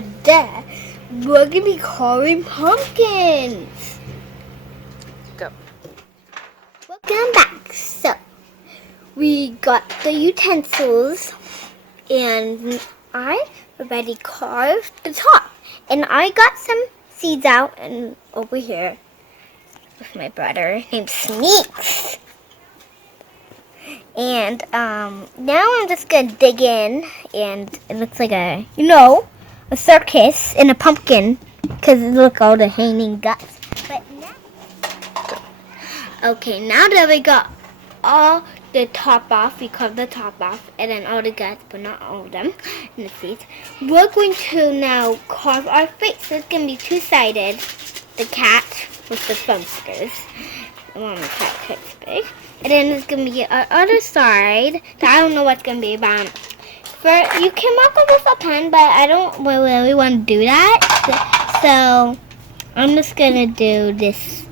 today we're gonna be carving pumpkins. Go. Welcome back. So we got the utensils and I already carved the top. And I got some seeds out and over here with my brother named Sneaks. And now I'm just gonna dig in, and it looks like a circus in a pumpkin because look all the hanging guts. But now, okay, now that we got all the top off, we cut the top off, and then all the guts, but not all of them, and the seeds. We're going to now carve our face. So it's gonna be two-sided. The cat with the thumbstickers. The cat cuts big. And then there's going to be our other side that I don't know what's going to be about. You can mark on with a pen, but I don't really want to do that. So I'm just going to do this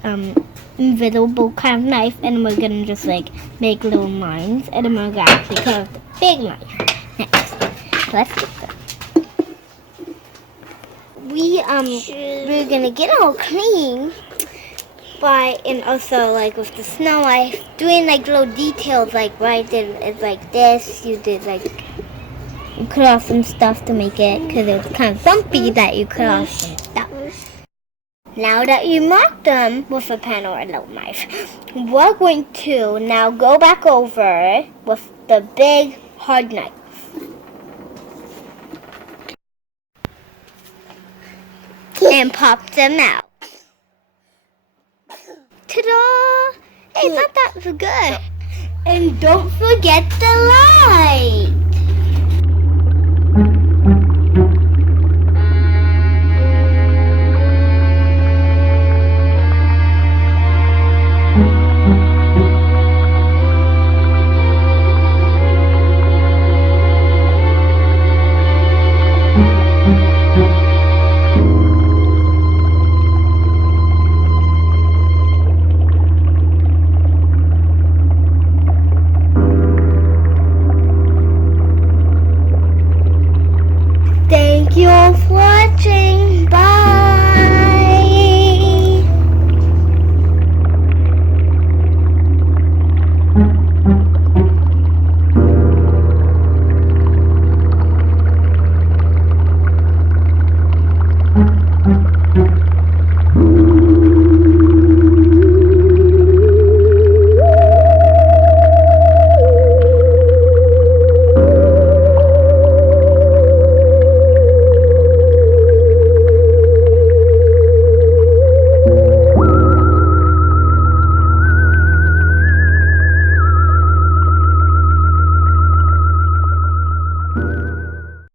invisible kind of knife, and we're going to just like make little lines, and then we're going to actually carve the big knife next. So let's get that. We're going to get all clean. And also like with the snow knife, doing like little details like it's like this. You cut off some stuff to make it because it was kind of bumpy that you cut off some stuff. Now that you marked them with a pen or a little knife, we're going to now go back over with the big hard knife. And pop them out. Ta-da! Hey, I thought that was good. And don't forget the light. Thank you all for watching. Bye.